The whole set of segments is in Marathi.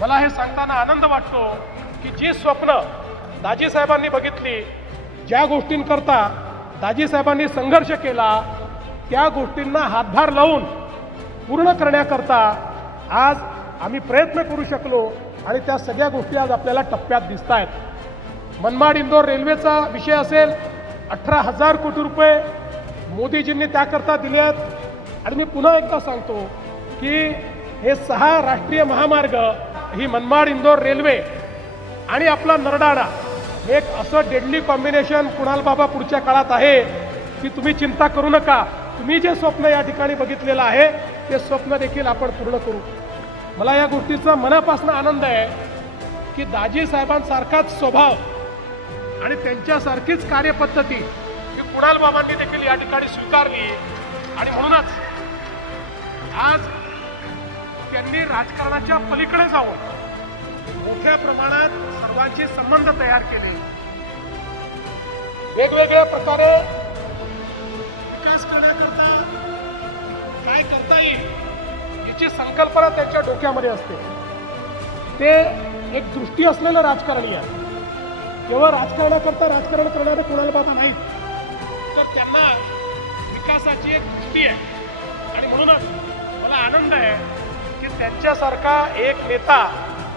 मला हे सांगताना आनंद वाटतो की जी स्वप्न दाजी साहेबांनी बघितली ज्या गोष्टींकरता दाजी साहेबांनी संघर्ष केला त्या गोष्टींना हातभार लावून पूर्ण करण्याकरता आज आम्ही प्रयत्न करू शकलो आणि त्या सगळ्या गोष्टी आज आपल्याला टप्प्यात दिसत आहेत मनमाड इंदोर रेल्वेचा विषय असेल अठरा हजार कोटी रुपये मोदीजींनी त्याकरता दिले आहेत आणि मी पुन्हा एकदा सांगतो की हे सहा राष्ट्रीय महामार्ग ही मनमाड इंदोर रेल्वे आणि आपला नरडाणा हे एक असं डेडली कॉम्बिनेशन कुणाल बाबा पुढच्या काळात आहे की तुम्ही चिंता करू नका. तुम्ही जे स्वप्न या ठिकाणी बघितलेलं आहे ते स्वप्न देखील आपण पूर्ण करू. मला या गोष्टीचा मनापासून आनंद आहे की दाजी साहेबांसारखाच स्वभाव आणि त्यांच्यासारखीच कार्यपद्धती ही कुणाल बाबांनी देखील या ठिकाणी स्वीकारली. आणि म्हणूनच आज त्यांनी राजकारणाच्या पलीकडे जाऊन मोठ्या प्रमाणात सर्वांचे संबंध तयार केले. वेगवेगळ्या प्रकारे विकास करण्याकरता काय करता येईल याची संकल्पना त्यांच्या डोक्यामध्ये असते. ते एक दृष्टी असलेलं राजकारणी आहे. केवळ राजकारणाकरता राजकारण करणारे कोणाला पाहता नाहीत तर त्यांना विकासाची एक दृष्टी आहे. आणि म्हणूनच मला आनंद आहे की त्यांच्यासारखा एक नेता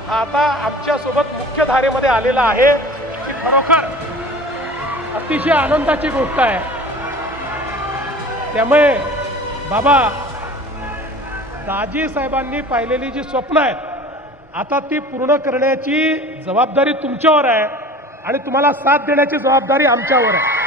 हा आता आमच्यासोबत मुख्य धारेमध्ये आलेला आहे. ही खरोखर अतिशय आनंदाची गोष्ट आहे. त्यामुळे बाबा दाजी साहेबांनी पाहिलेली जी स्वप्न आहेत आता ती पूर्ण करण्याची जबाबदारी तुमच्यावर आहे आणि तुम्हाला साथ देण्याची जबाबदारी आमच्यावर आहे.